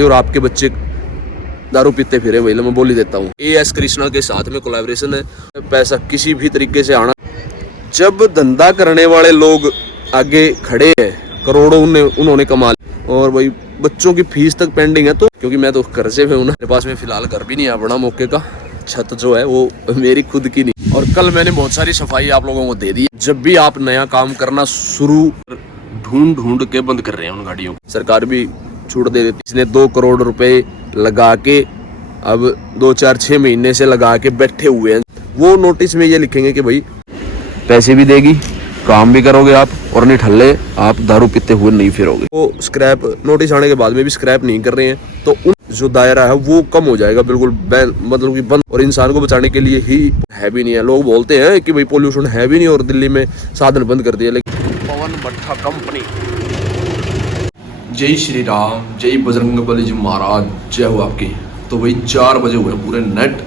और आपके बच्चे दारू पीते फिरे वही मैं बोल ही देता हूँ। AS कृष्णा के साथ में कोलैबोरेशन है, पैसा किसी भी तरीके से आना। जब धंधा करने वाले लोग आगे खड़े हैं, करोड़ों उन्होंने कमा लिया और वही बच्चों की फीस तक पेंडिंग है। तो क्योंकि मैं तो कर्जे में हूँ ना, मेरे पास में फिलहाल घर भी नहीं है बड़ा मौके का, छत जो है वो मेरी खुद की नहीं। और कल मैंने बहुत सारी सफाई आप लोगों को दे दी। जब भी आप नया काम करना शुरू ढूंढ के बंद कर रहे हैं उन गाड़ियों को, सरकार भी छूट दे देती। इसने 2 करोड़ रुपए लगा के अब 2-4-6 महीने से लगा के बैठे हुए हैं। वो नोटिस में ये लिखेंगे कि भाई पैसे भी देगी, काम भी करोगे आप, और नहीं ठल्ले आप दारू पीते हुए नहीं फिरोगे। वो स्क्रैप नोटिस आने के बाद में भी स्क्रैप नहीं कर रहे हैं, तो उन जो दायरा है वो कम हो जाएगा बिल्कुल, मतलब कि बंद। और इंसान को बचाने के लिए ही है भी नहीं है। लोग बोलते हैं कि भाई पोल्यूशन है भी नहीं और दिल्ली में साधन बंद कर दिया, लेकिन पवन भट्टा कंपनी। जय श्री राम, जय बजरंगबली जी महाराज, जय हो आपकी। तो वही 4 बजे हुए पूरे नेट।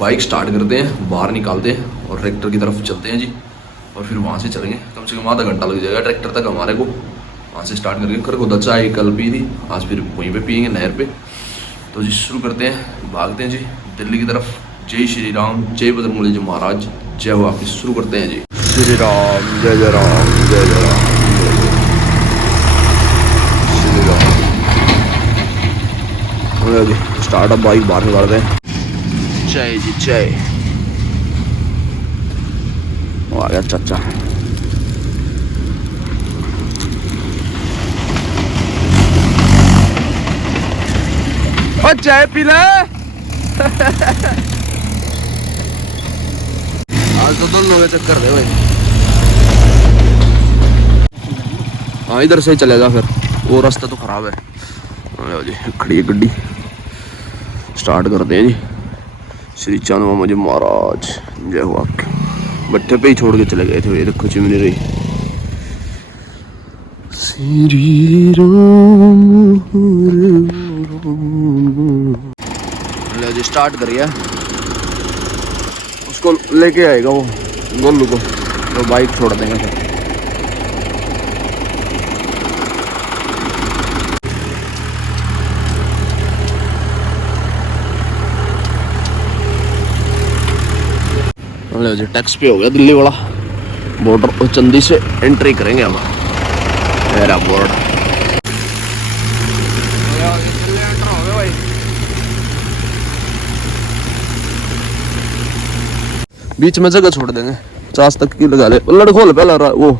बाइक स्टार्ट करते हैं, बाहर निकालते हैं और ट्रैक्टर की तरफ चलते हैं जी। और फिर वहाँ से चलेंगे, कम से कम आधा घंटा लग जाएगा ट्रैक्टर तक हमारे को। वहाँ से स्टार्ट करके खरगोदा चाय कल पी थी, आज फिर वहीं पे पियेंगे नहर पे। तो जी शुरू करते हैं, भागते हैं जी दिल्ली की तरफ। जय श्री राम, जय बजरंगबली जी महाराज, जय हो आपकी। शुरू करते हैं जी। श्री राम, जय जय राम, जय जय Ram, Shri Ram. Start up bike बाहर निकालते हैं। जय जी जय। आ गया चाचा। चाय पी ले। आज तो दोनों के चक्कर दे भाई। हाँ इधर से ही चलेगा फिर, वो रास्ता तो खराब है जी। खड़ी है गड्डी, स्टार्ट करते हैं जी। श्री चंद मामा जी महाराज, जय हो आपके। भट्टे पे ही छोड़ के चले गए थे, ये देखो चिमनी रही। श्री राम ले जी, स्टार्ट करिए। उसको लेके आएगा वो गोलू को, तो बाइक छोड़ देंगे फिर। जी टैक्स पे हो गया दिल्ली वाला बॉर्डर, और चंदी से एंट्री करेंगे हम। मेरा बोर्ड बीच में जगह छोड़ देंगे, 50 तक की लगा ले। लड़ खोल पहला वो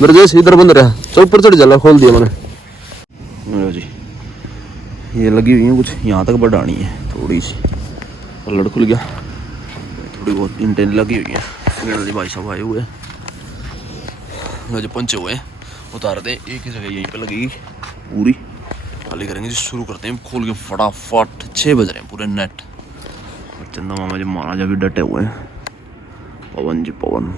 मेरे जैसे इधर बंद रहा, चल ऊपर चढ़ जाला, खोल दिया मैंने जी। ये लगी हुई है कुछ यहाँ तक बढ़ानी है थोड़ी सी, लड़ खुल गया। थोड़ी बहुत इंटेन लगी हुई है। भाई साहब आए हुए जो पंचे हुए उतार दें, एक ही जगह यहीं पे लगेगी पूरी खाली करेंगे जी। शुरू करते हैं खोल के फटाफट। 6 बज रहे हैं पूरे नेट। और चंदा मामा जी महाराजा भी डटे हुए हैं। पवन जी पवन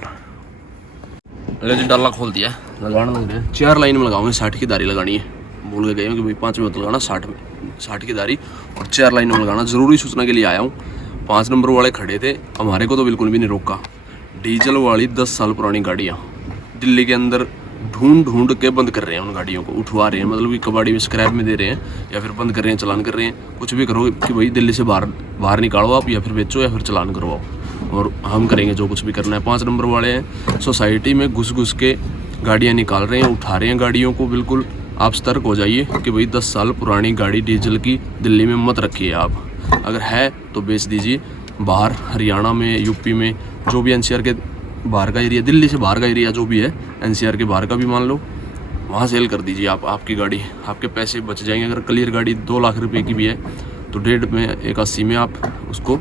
जी डाला खोल दिया, लगाना लग रहा है। 4 लाइन में लगाऊंगे, 60 की दारी लगानी है। बोल के गए कि भाई 5 में मत लगाना, 60 की दारी और 4 लाइन में लगाना। जरूरी सूचना के लिए आया हूँ। 5 नंबर वाले खड़े थे, हमारे को तो बिल्कुल भी नहीं रोका। डीजल वाली 10 साल पुरानी गाड़ियाँ दिल्ली के अंदर ढूंढ के बंद कर रहे हैं। उन गाड़ियों को उठवा रहे हैं, मतलब कि कबाड़ी में स्क्रैप में दे रहे हैं, या फिर बंद कर रहे हैं, चलान कर रहे हैं। कुछ भी करो कि भाई दिल्ली से बाहर निकालो आप, या फिर बेचो या फिर चलान करवाओ, और हम करेंगे जो कुछ भी करना है। 5 नंबर वाले हैं, सोसाइटी में घुस के गाड़ियाँ निकाल रहे हैं, उठा रहे हैं गाड़ियों को। बिल्कुल आप सतर्क हो जाइए कि भाई 10 साल पुरानी गाड़ी डीजल की दिल्ली में मत रखिए आप। अगर है तो बेच दीजिए। बाहर हरियाणा में, यूपी में, जो भी NCR के बाहर का एरिया, दिल्ली से बाहर का एरिया जो भी है, NCR के बाहर का भी मान लो, वहाँ सेल कर दीजिए आप। आपकी गाड़ी, आपके पैसे बच जाएंगे। अगर क्लियर गाड़ी 2 लाख रुपए की भी है तो 1.5 में 81 में आप उसको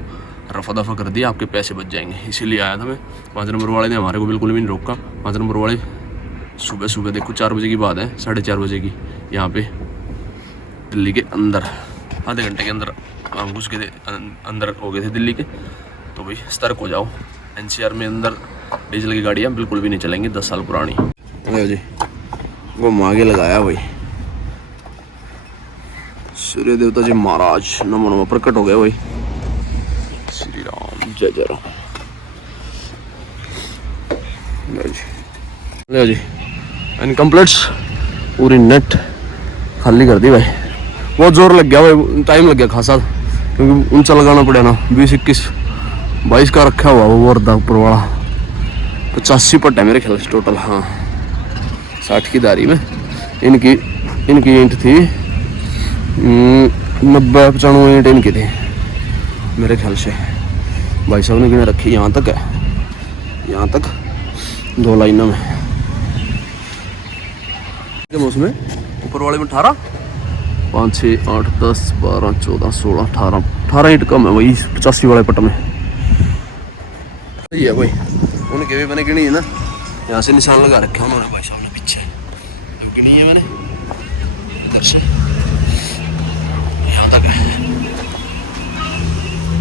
रफा दफा कर दिया, आपके पैसे बच जाएंगे। इसीलिए आया था मैं। 5 नंबर वाले ने हमारे को बिल्कुल भी नहीं रोका। 5 नंबर वाले सुबह देखो 4 बजे की बात है, 4:30 बजे की, यहाँ पे दिल्ली के अंदर आधे घंटे के अंदर हम घुस के अंदर हो गए थे दिल्ली के। तो भाई सतर्क हो जाओ। NCR में अंदर डीजल की गाड़ियाँ बिल्कुल भी नहीं चलेंगी 10 साल पुरानी। जी वो मांगे लगाया भाई। सूर्य देवता जी महाराज नमो प्रकट हो गया भाई। श्री राम, जय जय राम। ले जी इनकम्प्लीट्स पूरी नेट खाली कर दी भाई। बहुत जोर लग गया भाई, टाइम लग गया खासा, क्योंकि ऊंचा लगाना पड़ा ना। 20-21-22 का रखा हुआ वो वर्दा ऊपर वाला। 85 पट है मेरे ख्याल से टोटल। हाँ 60 की दारी में। इनकी ईंट थी 90-95 ईंट इनकी थी मेरे ख्याल से। भाई साहब ने गिने रखी, यहाँ तक है, यहाँ तक 2 लाइनों में। उसमें ऊपर वाले में 18, 5, 6, 8, 10, 12, 14, 16, 18 ईंट कम है वही 85 वाले पट में। सही है भाई, उनके भी मैंने गिनी है ना, यहाँ से निशान लगा रखे उन्होंने भाई साहब ने पीछे, जो गिनी है मैंने इधर से यहाँ तक है,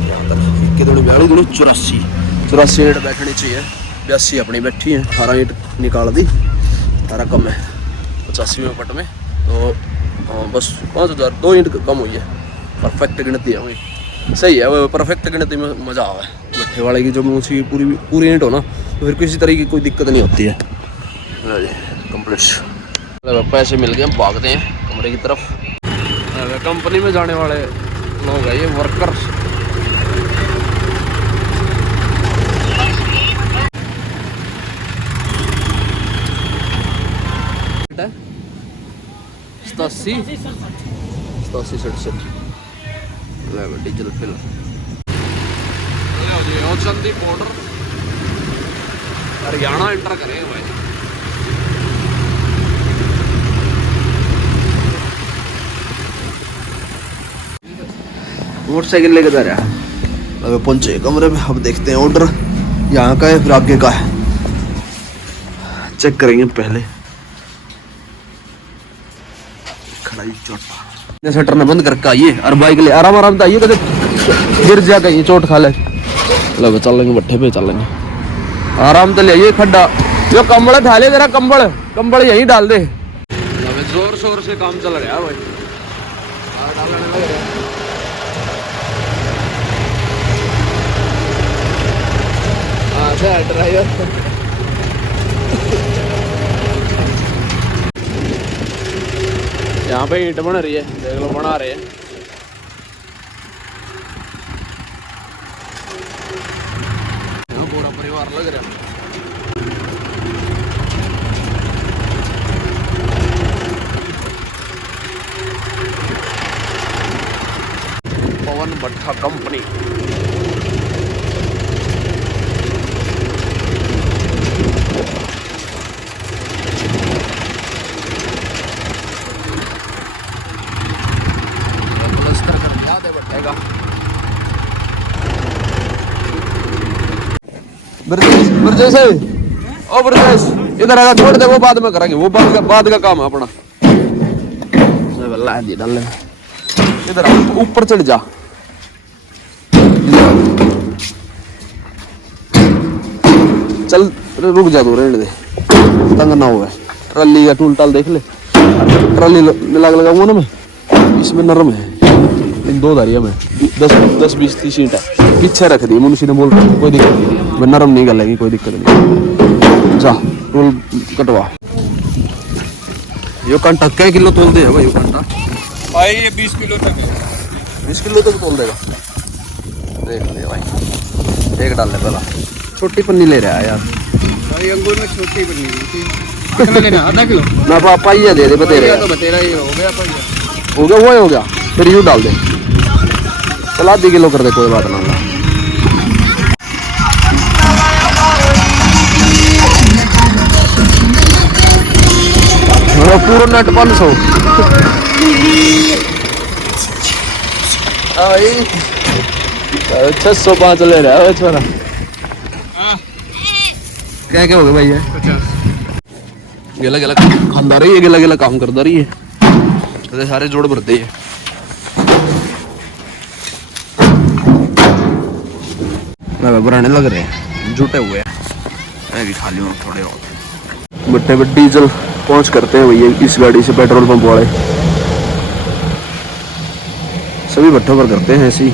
यहाँ तक के थोड़ी बयाली थोड़ी 84 ईंट बैठनी चाहिए। 82 अपनी बैठी है, 18 ईंट निकाल दी, 18 कम है 85वें पट में। तो बस 5000 2 ईंट कम हुई है। परफेक्ट गिनती है वही, सही है वो, परफेक्ट गिनती में मज़ा आवा है। भट्ठे वाले की जब ऊँची पूरी ईंट हो ना, तो फिर किसी तरह की कोई दिक्कत नहीं होती है। कंप्लीट पैसे मिल गए, हम भागते हैं कमरे की तरफ। कंपनी में जाने वाले लोग हैं ये वर्कर। सतासी 67 डीजल फिल चंदी बॉर्डर हरियाणा एंटर करेंगे भाई। मोटरसाइकिल लेके जा रहा है। अब पहुंचे कमरे में, अब देखते हैं ऑर्डर यहाँ का है फिर आगे का है, चेक करेंगे पहले। शटर ने बंद करके आइए और बाइक ले आराम से आइए, कदे गिर जा कहीं चोट खा ले। लो चल लेंगे भट्ठे पे, चल लेंगे आराम से ले आइए। खड्डा जो कंबल उठा ले, तेरा कंबल यहीं डाल दे। जोर शोर से काम चल रहा है भाई, ड्राइवर यहाँ पे ईंट बन रही है, देख लो बना रहे हैं। पूरा परिवार लग रहा है। पवन भट्टा कंपनी। ब्रजेश है, ओ ब्रजेश इधर आगा, छोड़ दे, वो बाद में करेंगे, वो बाद का काम है अपना। डाल इधर ऊपर चढ़ जा, चल रुक जा, तो रहने दे, तंग ना हो। ट्रॉली या टूल टाल देख ले, ट्रॉली लगा वो ना, मैं इसमें नरम है, इन 2 धारियों में 10-20-30 ईंट है। पीछे रख दी मुंशी ने, बोल कोई दिक्कत नहीं, नरम नहीं गलेगी, कोई दिक्कत नहीं। जा टूल कटवा। यो कंटा क्या किलो तोल दे भाई? यो कंटा भाई ये 20 किलो तक है। 20 किलो तक तोल देगा, देख ले भाई। एक डाल ले पहला, छोटी पन्नी ले रहा है यार भाई, अंगूर में छोटी पन्नी कितना लेना? आधा किलो ना पापा ये दे बतेरे, तो बतेरा ही हो गया, हो गया वो हो गया, फिर यूँ डाल दे। चला 2 किलो कर दे, कोई बात ना। पूरा नेट 500 605 ले रहा है छोरा। क्या क्या हो गया भाई? 50 गिला खानदार रही है, गिला काम करता रही है, सारे जोड़ भरते है। बनाने लग रहे हैं, जुटे हुए हैं। मैं भी खा लूँ थोड़े और। भट्टे पे डीजल पहुंच करते हैं भैया इस गाड़ी से, पेट्रोल पंप वाले सभी भट्टों पर करते हैं ऐसी।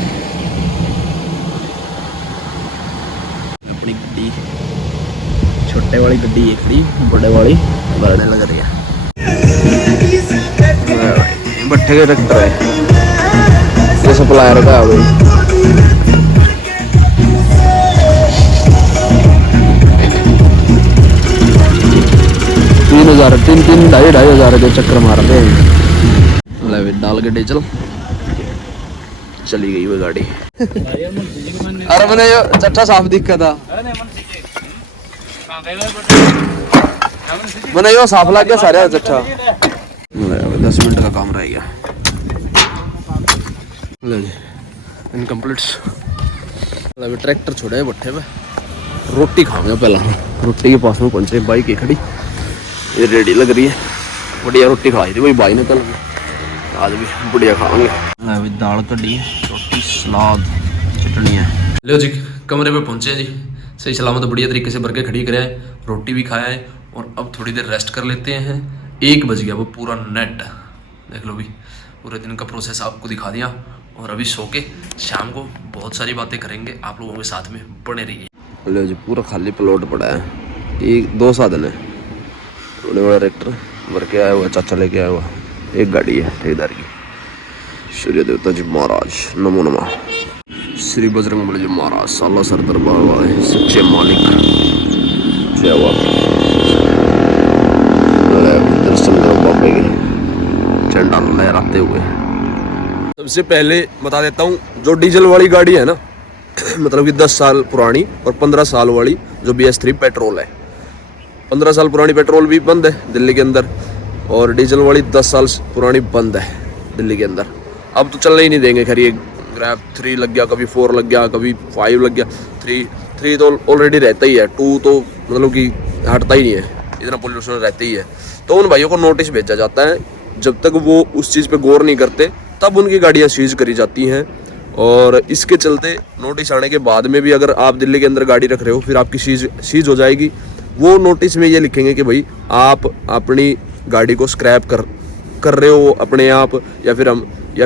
अपनी गड्डी, छोटे वाली गड्डी एक खड़ी, बड़े वाली भरने लग रही है। भट्टे के ट्रैक्टर है। सप्लायर का है भाई। 3,000 3 ढाई हजार के चक्कर मारते हैं। ले डाल के डीजल चली गई वो गाड़ी। अरे मैंने ये चट्टा साफ दिखा था, मैंने यो साफ लग गया सारे चट्टा। 10 मिनट का काम रह गया। ले जी इनकम्प्लीट। ट्रैक्टर छोड़े भट्ठे पे, रोटी खाऊंगा पहला। रोटी के पास में पहुंचे, बाइक ही खड़ी, ये रेडी लग रही है। बढ़िया रोटी खाई थी भाई भाई ने कल, आज भी बढ़िया खाएंगे। अभी दाल कड़ी है, रोटी सलाद चटनी है। लो जी कमरे पे पहुंचे जी, सही सलामत बढ़िया तरीके से भर के खड़ी कराया है, रोटी भी खाया है और अब थोड़ी देर रेस्ट कर लेते हैं। 1 बज गया, वो पूरा नेट देख लो भी, पूरे दिन का प्रोसेस आपको दिखा दिया। और अभी सो के शाम को बहुत सारी बातें करेंगे, आप लोगों के साथ में बने रहिए। लो जी पूरा खाली प्लॉट पड़ा है, 2 साधन है, बड़े बड़ा ट्रैक्टर भर के आया हुआ, चाचा लेके आया हुआ, 1 गाड़ी है ठेकेदार की। सूर्य देवता जी महाराज नमो नमः। श्री बजरंग बली जी महाराज साला सर दरबार वाले सच्चे मालिक जय दर्शन करो बाबे के झंडा लहराते हुए। सबसे पहले बता देता हूँ, जो डीजल वाली गाड़ी है ना मतलब कि 10 साल पुरानी और 15 साल वाली जो BS3 पेट्रोल है, 15 साल पुरानी पेट्रोल भी बंद है दिल्ली के अंदर, और डीजल वाली 10 साल पुरानी बंद है दिल्ली के अंदर। अब तो चलने ही नहीं देंगे। खैर ये ग्रैब 3 लग गया, कभी 4 लग गया, कभी 5 लग गया, 3 तो ऑलरेडी रहता ही है, 2 तो मतलब कि हटता ही नहीं है, इतना पोल्यूशन रहता ही है। तो उन भाइयों को नोटिस भेजा जाता है, जब तक वो उस चीज़ पे गौर नहीं करते तब उनकी गाड़ियाँ सीज करी जाती हैं। और इसके चलते नोटिस आने के बाद में भी अगर आप दिल्ली के अंदर गाड़ी रख रहे हो, फिर आपकी सीज हो जाएगी। वो नोटिस में ये लिखेंगे कि भाई आप अपनी गाड़ी को स्क्रैप कर रहे हो अपने आप, या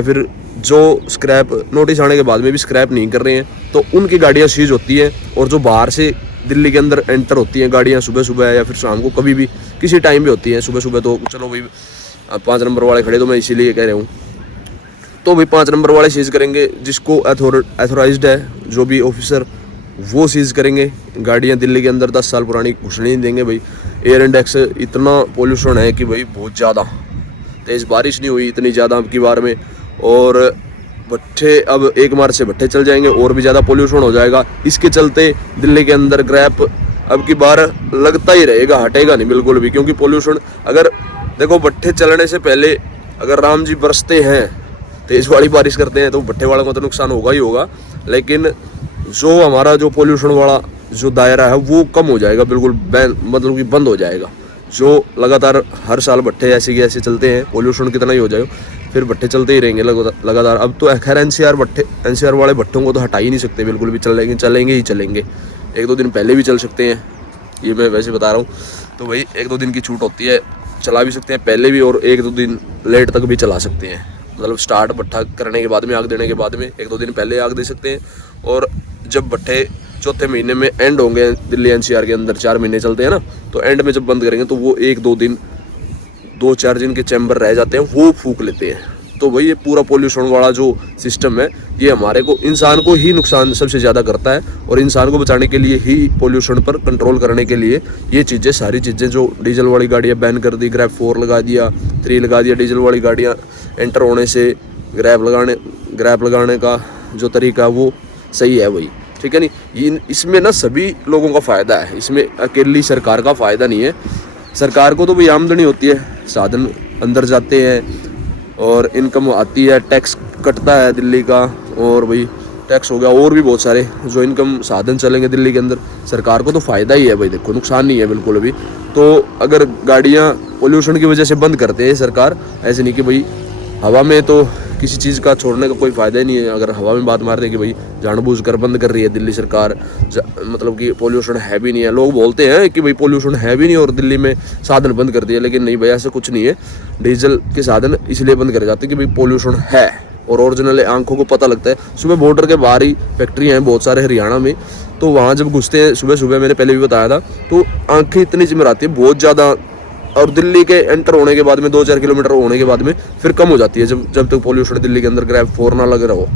फिर जो स्क्रैप नोटिस आने के बाद में भी स्क्रैप नहीं कर रहे हैं, तो उनकी गाड़ियाँ सीज होती हैं। और जो बाहर से दिल्ली के अंदर एंटर होती हैं गाड़ियाँ सुबह सुबह या फिर शाम को, कभी भी किसी टाइम भी होती हैं। सुबह सुबह तो चलो भाई 5 नंबर वाले खड़े, तो मैं इसीलिए कह रहा हूँ, तो भाई 5 नंबर वाले सीज करेंगे, जिसको अथोराइज्ड है जो भी ऑफिसर, वो सीज करेंगे गाड़ियाँ दिल्ली के अंदर। 10 साल पुरानी घुसने नहीं देंगे भाई। एयर इंडेक्स इतना पोल्यूशन है कि भाई बहुत ज़्यादा, तेज़ बारिश नहीं हुई इतनी ज़्यादा अब की बार में, और भट्ठे अब 1 मार्च से भट्ठे चल जाएंगे और भी ज़्यादा पोल्यूशन हो जाएगा। इसके चलते दिल्ली के अंदर ग्रैप अब की बार लगता ही रहेगा, हटेगा नहीं बिल्कुल भी, क्योंकि पोल्यूशन अगर देखो भट्ठे चलने से पहले अगर राम जी बरसते हैं, तेज़ वाली बारिश करते हैं, तो भट्ठे वालों को तो नुकसान होगा ही होगा, लेकिन जो हमारा जो पोल्यूशन वाला जो दायरा है वो कम हो जाएगा, बिल्कुल मतलब कि बंद हो जाएगा। जो लगातार हर साल भट्ठे ऐसे के ऐसे चलते हैं, पोल्यूशन कितना ही हो जाए, फिर भट्ठे चलते ही रहेंगे लगातार। अब तो खैर NCR वाले भट्टों को तो हटा ही नहीं सकते बिल्कुल भी, चलेंगे ही चलेंगे। 1-2 दिन पहले भी चल सकते हैं, ये मैं वैसे बता रहा हूँ। तो भाई 1-2 दिन की छूट होती है, चला भी सकते हैं पहले भी, और 1-2 दिन लेट तक भी चला सकते हैं। मतलब स्टार्ट भट्ठा करने के बाद में, आग देने के बाद में 1-2 दिन पहले आग दे सकते हैं। और जब भट्ठे चौथे महीने में एंड होंगे दिल्ली NCR के अंदर, 4 महीने चलते हैं ना, तो एंड में जब बंद करेंगे तो वो 1-2 दिन 2-4 दिन के चैम्बर रह जाते हैं, वो फूक लेते हैं। तो भाई ये पूरा पोल्यूशन वाला जो सिस्टम है, ये हमारे को, इंसान को ही नुकसान सबसे ज़्यादा करता है। और इंसान को बचाने के लिए ही, पोल्यूशन पर कंट्रोल करने के लिए ये चीज़ें, सारी चीज़ें जो डीजल वाली गाड़ियाँ बैन कर दी, ग्रैब 4 लगा दिया, 3 लगा दिया, डीजल वाली गाड़ियाँ एंटर होने से ग्रैब लगाने का जो तरीका वो सही है भाई, ठीक है नहीं। इसमें ना सभी लोगों का फ़ायदा है, इसमें अकेली सरकार का फ़ायदा नहीं है। सरकार को तो भाई आमदनी होती है, साधन अंदर जाते हैं और इनकम आती है, टैक्स कटता है दिल्ली का, और भाई टैक्स हो गया, और भी बहुत सारे जो इनकम साधन चलेंगे दिल्ली के अंदर, सरकार को तो फ़ायदा ही है भाई। देखो नुकसान नहीं है बिल्कुल भी। तो अगर गाड़ियाँ पोल्यूशन की वजह से बंद करते हैं सरकार, ऐसे नहीं कि भाई हवा में तो किसी चीज़ का छोड़ने का कोई फ़ायदा ही नहीं है। अगर हवा में बात मार दे कि भाई जानबूझकर बंद कर रही है दिल्ली सरकार, मतलब कि पोल्यूशन है भी नहीं है, लोग बोलते हैं कि भाई पोल्यूशन है भी नहीं और दिल्ली में साधन बंद कर दिए, लेकिन नहीं भाई, ऐसा कुछ नहीं है। डीजल के साधन इसलिए बंद करे जाते हैं कि भाई पोल्यूशन है, और ओरिजिनल आंखों को पता लगता है। सुबह बॉर्डर के बाहर ही फैक्ट्रियाँ हैं बहुत सारे हरियाणा में, तो वहाँ जब घुसते हैं सुबह सुबह, मैंने पहले भी बताया था, तो आंखें इतनी चिमराती है बहुत ज़्यादा। और दिल्ली के एंटर होने के बाद में 2-4 किलोमीटर होने के बाद में फिर कम हो जाती है, जब तक पोल्यूशन दिल्ली के अंदर ग्रैब 4 ना लग रहा हो।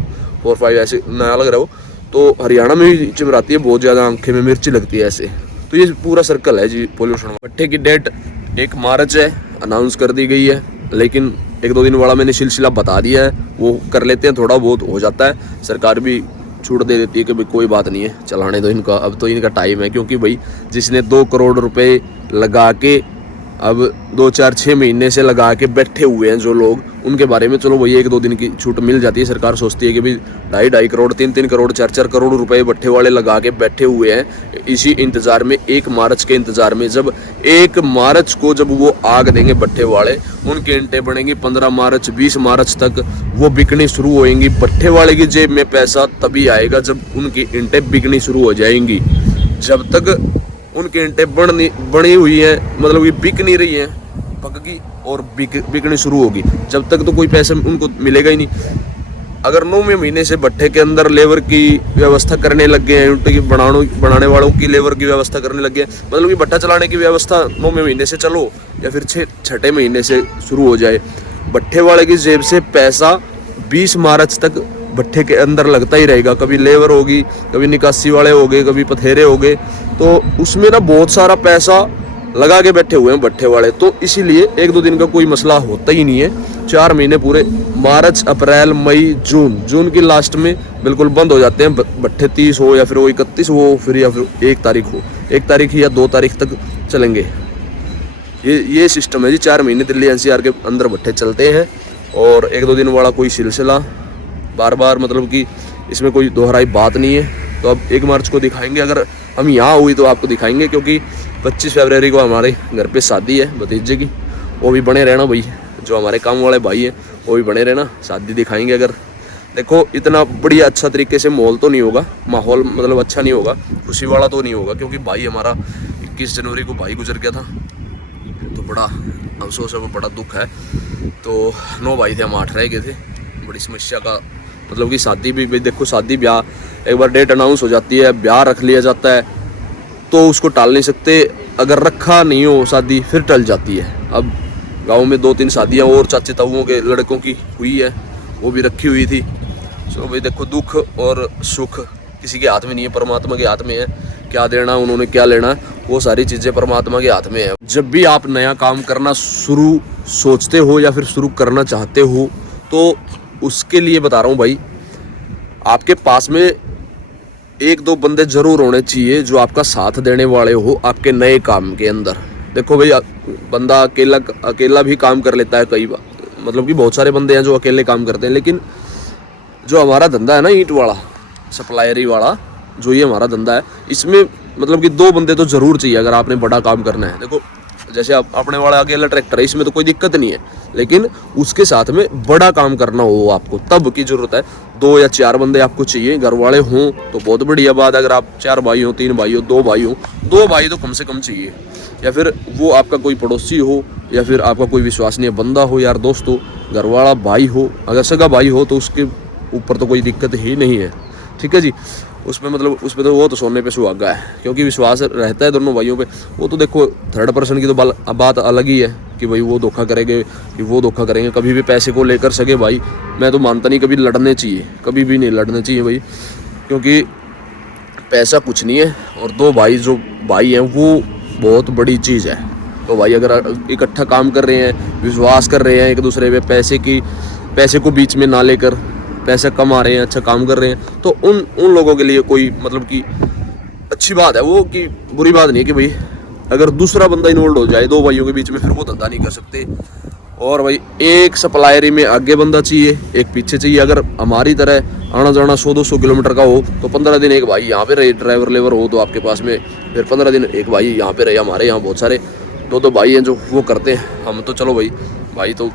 4-5 ऐसे नया लग रहा हो, तो हरियाणा में भी चिमराती है, बहुत ज़्यादा आंखें में मिर्ची लगती है ऐसे। तो ये पूरा सर्कल है जी पोल्यूशन। भट्ठे की डेट 1 मार्च है, अनाउंस कर दी गई है, लेकिन 1-2 दिन वाला मैंने सिलसिला बता दिया है, वो कर लेते हैं, थोड़ा बहुत हो जाता है। सरकार भी छूट दे देती है कि भाई कोई बात नहीं है, चलाने दो इनका, अब तो इनका टाइम है। क्योंकि भाई जिसने 2 करोड़ रुपए लगा के अब 2-4-6 महीने से लगा के बैठे हुए हैं जो लोग, उनके बारे में चलो वही 1-2 दिन की छूट मिल जाती है। सरकार सोचती है कि भाई 2.5 करोड़ 3-3 करोड़ 4-4 करोड़ रुपए भट्ठे वाले लगा के बैठे हुए हैं इसी इंतजार में, 1 मार्च के इंतजार में। जब 1 मार्च को जब वो आग देंगे भट्ठे वाले, उनके ईंटें बनेंगी 15 मार्च 20 मार्च तक वो बिकनी शुरू होएंगी। भट्ठे वाले की जेब में पैसा तभी आएगा जब उनकी ईंटें बिकनी शुरू हो जाएंगी। जब तक उनकी ईंटें बनी हुई हैं, मतलब कि बिक नहीं रही हैं, पकगी और बिकनी शुरू होगी, जब तक तो कोई पैसा उनको मिलेगा ही नहीं। अगर 9वें महीने से भट्ठे के अंदर लेबर की व्यवस्था करने लग गए हैं, ईंटों की बनाने वालों की लेबर की व्यवस्था करने लग गए हैं, मतलब कि भट्ठा चलाने की व्यवस्था 9वें महीने से चलो या फिर 6ठे महीने से शुरू हो जाए। भट्ठे वाले की जेब से पैसा 20 मार्च तक भट्ठे के अंदर लगता ही रहेगा। कभी लेबर होगी, कभी निकासी वाले हो गए, कभी पथेरे हो गए, तो उसमें ना बहुत सारा पैसा लगा के बैठे हुए हैं भट्ठे वाले। तो इसीलिए 1-2 दिन का कोई मसला होता ही नहीं है। 4 महीने पूरे मार्च अप्रैल मई जून की लास्ट में बिल्कुल बंद हो जाते हैं भट्ठे। 30 हो या फिर वो 31 हो, फिर या फिर 1 तारीख हो, 1 तारीख या 2 तारीख तक चलेंगे। ये सिस्टम है जी। 4 महीने दिल्ली NCR के अंदर भट्ठे चलते हैं, और 1-2 दिन वाला कोई सिलसिला बार बार, मतलब कि इसमें कोई दोहराई बात नहीं है। तो अब 1 मार्च को दिखाएंगे, अगर हम यहाँ हुई तो आपको दिखाएंगे, क्योंकि 25 फरवरी को हमारे घर पे शादी है भतीजे की। वो भी बने रहना भाई, जो हमारे काम वाले भाई हैं वो भी बने रहना, शादी दिखाएंगे। अगर देखो इतना बढ़िया अच्छा तरीके से माहौल तो नहीं होगा, माहौल मतलब अच्छा नहीं होगा, खुशी वाला तो नहीं होगा, क्योंकि भाई हमारा 21 जनवरी को भाई गुजर गया था, तो बड़ा अफसोस है, वो बड़ा दुख है। तो 9 भाई थे, हम 8 रह गए थे। बड़ी समस्या का मतलब कि शादी भी देखो, शादी ब्याह एक बार डेट अनाउंस हो जाती है, ब्याह रख लिया जाता है, तो उसको टाल नहीं सकते। अगर रखा नहीं हो शादी फिर टल जाती है। अब गांव में 2-3 शादियां और चाचे ताऊओं के लड़कों की हुई है, वो भी रखी हुई थी। चलो भाई देखो, दुख और सुख किसी के हाथ में नहीं है, परमात्मा के हाथ में है। क्या देना उन्होंने क्या लेना, वो सारी चीज़ें परमात्मा के हाथ में है। जब भी आप नया काम करना शुरू सोचते हो या फिर शुरू करना चाहते हो, तो उसके लिए बता रहा हूँ भाई, आपके पास में 1-2 बंदे जरूर होने चाहिए जो आपका साथ देने वाले हो आपके नए काम के अंदर। देखो भाई, बंदा अकेला भी काम कर लेता है कई बार, मतलब कि बहुत सारे बंदे हैं जो अकेले काम करते हैं, लेकिन जो हमारा धंधा है ना ईंट वाला, सप्लायरी वाला, जो ये हमारा धंधा है, इसमें मतलब कि 2 बंदे तो जरूर चाहिए अगर आपने बड़ा काम करना है। देखो जैसे अपने वाला अकेला ट्रैक्टर है, इसमें तो कोई दिक्कत नहीं है, लेकिन उसके साथ में बड़ा काम करना हो आपको, तब की जरूरत है 2 या 4 बंदे आपको चाहिए। घर वाले हों तो बहुत बढ़िया बात, अगर आप 4 भाई हो, 3 भाई हो, 2 भाई हो, 2 भाई तो कम से कम चाहिए। या फिर वो आपका कोई पड़ोसी हो, या फिर आपका कोई विश्वसनीय बंदा हो, यार दोस्त हो, घर वाला भाई हो, अगर सगा भाई हो तो उसके ऊपर तो कोई दिक्कत ही नहीं है। ठीक है जी, उसमें मतलब उसमें तो वो तो सोने पे सुहागा है, क्योंकि विश्वास रहता है दोनों भाइयों पे। वो तो देखो थर्ड पर्सन की तो बात अलग ही है कि भाई वो धोखा करेंगे कि वो धोखा करेंगे। कभी भी पैसे को लेकर सके भाई मैं तो मानता नहीं कभी लड़ने चाहिए, कभी भी नहीं लड़ने चाहिए भाई, क्योंकि पैसा कुछ नहीं है, और 2 भाई जो भाई हैं वो बहुत बड़ी चीज़ है। तो भाई अगर इकट्ठा काम कर रहे हैं, विश्वास कर रहे हैं एक दूसरे पे, पैसे को बीच में ना लेकर पैसा कमा रहे हैं, अच्छा काम कर रहे हैं, तो उन लोगों के लिए कोई मतलब कि अच्छी बात है वो, कि बुरी बात नहीं है कि भाई अगर दूसरा बंदा इन्वॉल्व हो जाए 2 भाइयों के बीच में, फिर वो धंधा नहीं कर सकते। और भाई एक सप्लायरी में आगे बंदा चाहिए, एक पीछे चाहिए। अगर हमारी तरह आना जाना 100-200 किलोमीटर का हो तो 15 दिन एक भाई यहाँ पे रहे, ड्राइवर लेबर हो तो आपके पास में, फिर 15 दिन एक भाई यहाँ पे रहे। हमारे यहाँ बहुत सारे 2-2 भाई हैं जो वो करते हैं। हम तो चलो भाई तो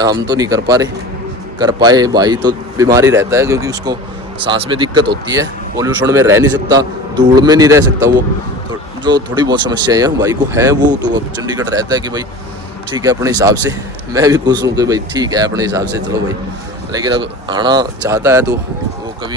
हम तो नहीं कर पाए, भाई तो बीमारी रहता है, क्योंकि उसको सांस में दिक्कत होती है, पोल्यूशन में रह नहीं सकता, धूल में नहीं रह सकता वो, तो जो थोड़ी बहुत समस्याएं हैं भाई को है, वो तो अब चंडीगढ़ रहता है कि भाई ठीक है अपने हिसाब से। मैं भी खुश हूँ कि भाई ठीक है अपने हिसाब से चलो भाई, लेकिन अगर आना चाहता है तो वो कभी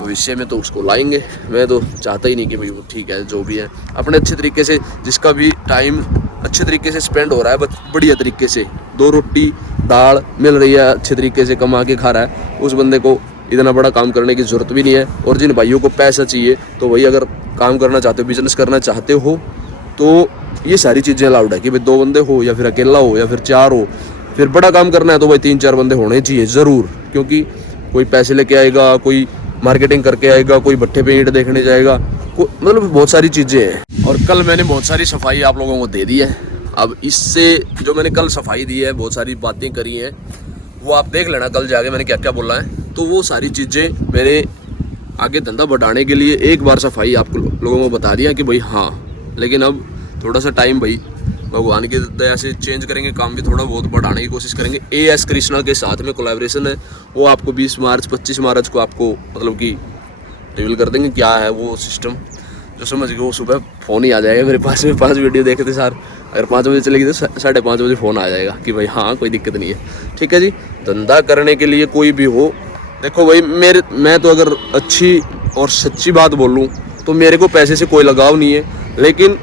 भविष्य में तो उसको लाएंगे। मैं तो चाहता ही नहीं कि भाई वो ठीक है जो भी है अपने अच्छे तरीके से, जिसका भी टाइम अच्छे तरीके से स्पेंड हो रहा है बढ़िया तरीके से, 2 रोटी दाल मिल रही है, अच्छे तरीके से कमा के खा रहा है, उस बंदे को इतना बड़ा काम करने की ज़रूरत भी नहीं है। और जिन भाइयों को पैसा चाहिए तो वही अगर काम करना चाहते हो, बिजनेस करना चाहते हो, तो ये सारी चीज़ें अलाउड है कि भाई 2 बंदे हो या फिर अकेला हो या फिर 4 हो। फिर बड़ा काम करना है तो भाई 3-4 बंदे होने चाहिए ज़रूर, क्योंकि कोई पैसे लेके आएगा, कोई मार्केटिंग करके आएगा, कोई भट्ठे पे ईंट देखने जाएगा, मतलब बहुत सारी चीज़ें हैं। और कल मैंने बहुत सारी सफाई आप लोगों को दे दी है। अब इससे जो मैंने कल सफाई दी है, बहुत सारी बातें करी हैं, वो आप देख लेना कल जाके मैंने क्या क्या बोला है। तो वो सारी चीज़ें मेरे आगे धंधा बढ़ाने के लिए एक बार सफाई आप लोगों को बता दिया कि भाई हाँ, लेकिन अब थोड़ा सा टाइम भाई भगवान की दया से चेंज करेंगे, काम भी थोड़ा बहुत बढ़ाने की कोशिश करेंगे। AS कृष्णा के साथ में कोलैबोरेशन है, वो आपको 20 मार्च 25 मार्च को आपको मतलब कि रिवील कर देंगे क्या है वो सिस्टम। जो समझ गए वो सुबह फ़ोन ही आ जाएगा मेरे पास में, 5 वीडियो देखते सार अगर 5 बजे चलेगी तो 5:30 बजे फ़ोन आ जाएगा कि भाई हाँ कोई दिक्कत नहीं है। ठीक है जी, धंधा करने के लिए कोई भी हो, देखो भाई मैं तो अगर अच्छी और सच्ची बात बोलूँ तो मेरे को पैसे से कोई लगाव नहीं है, लेकिन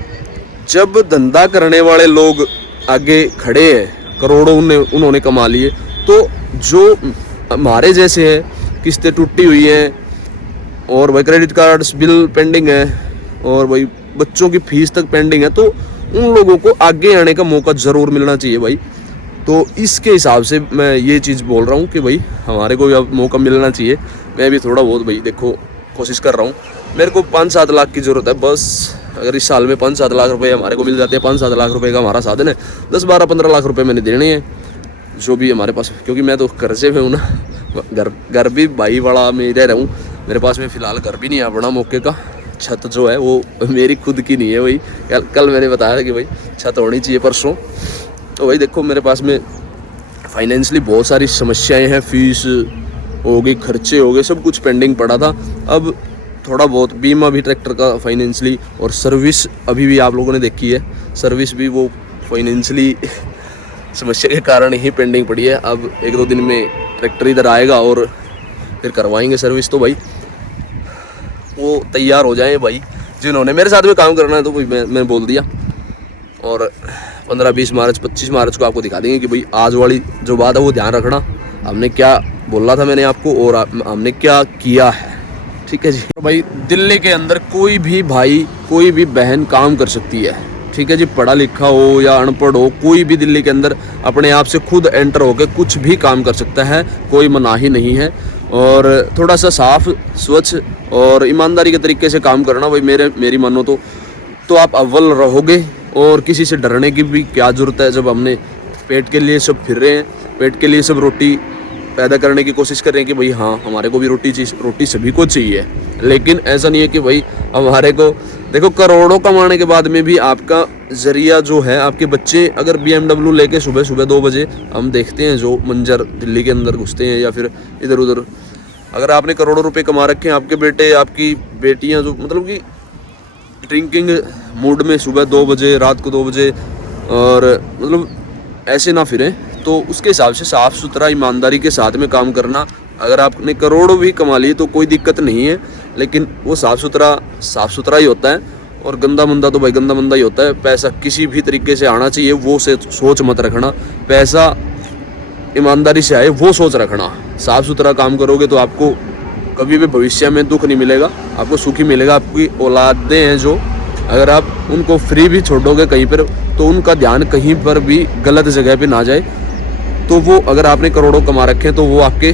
जब धंधा करने वाले लोग आगे खड़े हैं, करोड़ों उन्होंने कमा लिए, तो जो हमारे जैसे हैं, किस्तें टूटी हुई हैं और भाई क्रेडिट कार्ड्स बिल पेंडिंग है और भाई बच्चों की फीस तक पेंडिंग है, तो उन लोगों को आगे आने का मौका ज़रूर मिलना चाहिए भाई। तो इसके हिसाब से मैं ये चीज़ बोल रहा हूँ कि भाई हमारे को भी अब मौका मिलना चाहिए। मैं भी थोड़ा बहुत भाई देखो कोशिश कर रहा हूँ। मेरे को 5-7 लाख की ज़रूरत है बस। अगर इस साल में 5-7 लाख रुपए हमारे को मिल जाते हैं, 5-7 लाख रुपए का हमारा साधन है, 10-12-15 लाख रुपए मैंने देने हैं जो भी हमारे पास, क्योंकि मैं तो कर्जे में हूँ ना। घर भी भाई वाला मैं रह रहा हूँ, मेरे पास में फ़िलहाल घर भी नहीं है अपना मौके का। छत जो है वो मेरी खुद की नहीं है भाई, कल मैंने बताया कि भाई छत होनी चाहिए परसों। तो भाई देखो मेरे पास में फाइनेंशियली बहुत सारी समस्याएं हैं, फीस हो गई, खर्चे हो गए, सब कुछ पेंडिंग पड़ा था। अब थोड़ा बहुत बीमा भी ट्रैक्टर का फाइनेंशियली, और सर्विस अभी भी आप लोगों ने देखी है, सर्विस भी वो फाइनेंशियली समस्या के कारण ही पेंडिंग पड़ी है। अब 1-2 दिन में ट्रैक्टर इधर आएगा और फिर करवाएंगे सर्विस। तो भाई वो तैयार हो जाएं भाई, जिन्होंने मेरे साथ में काम करना है। तो भाई मैं बोल दिया, और 15-20 मार्च 25 मार्च को आपको दिखा देंगे कि भाई आज वाली जो बात है वो ध्यान रखना, हमने क्या बोला था मैंने आपको और हमने क्या किया है। ठीक है जी। तो भाई दिल्ली के अंदर कोई भी भाई कोई भी बहन काम कर सकती है। ठीक है जी, पढ़ा लिखा हो या अनपढ़ हो, कोई भी दिल्ली के अंदर अपने आप से खुद एंटर होकर कुछ भी काम कर सकता है, कोई मनाही नहीं है। और थोड़ा सा साफ स्वच्छ और ईमानदारी के तरीके से काम करना भाई, मेरी मानो तो आप अव्वल रहोगे। और किसी से डरने की भी क्या ज़रूरत है, जब हमने पेट के लिए सब फिर रहे हैं, पेट के लिए सब रोटी पैदा करने की कोशिश कर रहे हैं कि भाई हाँ हमारे को भी रोटी सभी को चाहिए। लेकिन ऐसा नहीं है कि भाई हमारे को, देखो करोड़ों कमाने के बाद में भी आपका जरिया जो है, आपके बच्चे अगर BMW लेके सुबह सुबह 2 बजे हम देखते हैं जो मंजर दिल्ली के अंदर घुसते हैं या फिर इधर उधर, अगर आपने करोड़ों रुपए कमा रखे हैं, आपके बेटे आपकी बेटियां जो मतलब कि ड्रिंकिंग मूड में सुबह 2 बजे रात को 2 बजे और मतलब ऐसे ना फिरें, तो उसके हिसाब से साफ़ सुथरा ईमानदारी के साथ में काम करना। अगर आपने करोड़ों भी कमा लिए तो कोई दिक्कत नहीं है, लेकिन वो साफ़ सुथरा ही होता है। और गंदा मंदा तो भाई गंदा मंदा ही होता है। पैसा किसी भी तरीके से आना चाहिए, वो से सोच मत रखना। पैसा ईमानदारी से आए वो सोच रखना। साफ़ सुथरा काम करोगे तो आपको कभी भी भविष्य में दुख नहीं मिलेगा, आपको सुखी मिलेगा। आपकी औलादें हैं जो, अगर आप उनको फ्री भी छोड़ोगे कहीं पर तो उनका ध्यान कहीं पर भी गलत जगह पे ना जाए। तो वो अगर आपने करोड़ों कमा रखे हैं तो वो आपके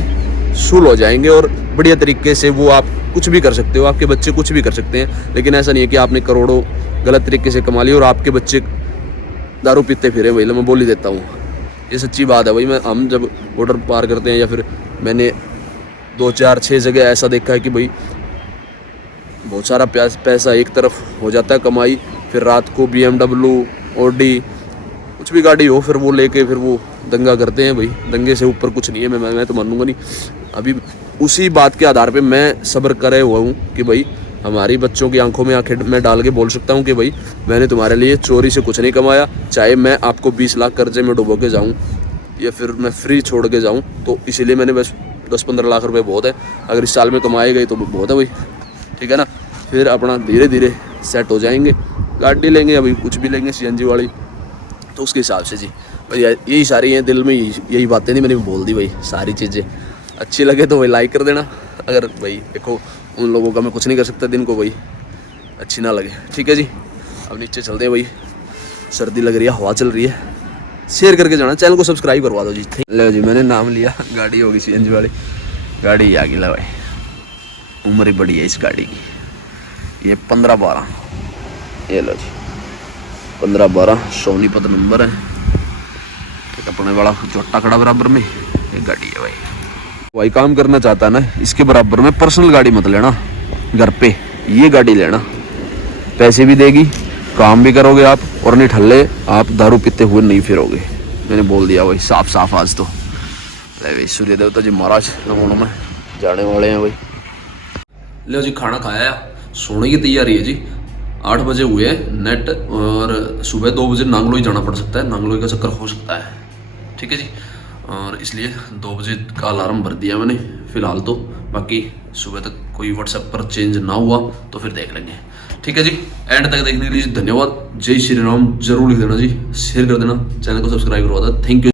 सूल हो जाएंगे और बढ़िया तरीके से वो आप कुछ भी कर सकते हो, आपके बच्चे कुछ भी कर सकते हैं। लेकिन ऐसा नहीं है कि आपने करोड़ों गलत तरीके से कमा लिए और आपके बच्चे दारू पीते फिरे। भाई मैं बोल ही देता हूँ, ये सच्ची बात है भाई। हम जब बॉर्डर पार करते हैं या फिर मैंने 2-4-6 जगह ऐसा देखा है कि भाई बहुत सारा पैसा एक तरफ हो जाता है कमाई, फिर रात को BMW Audi कुछ भी गाड़ी हो फिर वो लेके फिर वो दंगा करते हैं। भाई दंगे से ऊपर कुछ नहीं है, मैं तो मानूंगा नहीं। अभी उसी बात के आधार पे मैं सब्र करे हुआ हूँ कि भाई हमारी बच्चों की आंखों में आंखें मैं डाल के बोल सकता हूँ कि भाई मैंने तुम्हारे लिए चोरी से कुछ नहीं कमाया, चाहे मैं आपको 20 लाख कर्जे में डुबो के जाऊँ या फिर मैं फ्री छोड़ के जाऊँ। तो इसीलिए मैंने बस 10-15 लाख रुपए बहुत है, अगर इस साल में कमाए गए तो बहुत है भाई। ठीक है ना, फिर अपना धीरे धीरे सेट हो जाएंगे, गाड़ी लेंगे अभी कुछ भी लेंगे CNG वाली। तो उसके हिसाब से जी भाई यही सारी हैं दिल में, यही बातें नहीं मैंने बोल दी भाई सारी चीज़ें। अच्छी लगे तो भाई लाइक कर देना। अगर भाई देखो उन लोगों का मैं कुछ नहीं कर सकता दिन को, भाई अच्छी ना लगे, ठीक है जी। अब नीचे चलते हैं भाई, सर्दी लग रही है, हवा चल रही है। शेयर करके जाना, चैनल को सब्सक्राइब करवा दो जी। लो जी मैंने नाम लिया, गाड़ी होगी CNG वाली गाड़ी आ गई। ला भाई उम्र ही बड़ी है इस गाड़ी की, ये 15-12, ये लो जी 15-12 सोनीपत नंबर है। एक अपने वाला छोटा खड़ा बराबर में, एक गाड़ी है भाई काम करना चाहता है ना, इसके बराबर में पर्सनल गाड़ी मत लेना, घर पे ये गाड़ी लेना, पैसे भी देगी, काम भी करोगे आप, और नहीं ठल्ले आप दारू पीते हुए नहीं फिरोगे। मैंने बोल दिया भाई साफ साफ आज तो। भाई सूर्य देवता जी महाराज नमो नमः जाने वाले हैं भाई। लो जी खाना खाया, सोने की तैयारी है जी। 8 बजे हुए हैं नेट, और सुबह 2 बजे नांगलोई जाना पड़ सकता है, नांगलोई का चक्कर हो सकता है, ठीक है जी। और इसलिए 2 बजे का अलार्म भर दिया मैंने फ़िलहाल तो, बाकी सुबह तक कोई व्हाट्सएप पर चेंज ना हुआ तो फिर देख लेंगे, ठीक है जी। एंड तक देखने के लिए धन्यवाद। जय श्री राम जरूर लिख देना जी, शेयर कर देना, चैनल को सब्सक्राइब करवा देना। Thank you.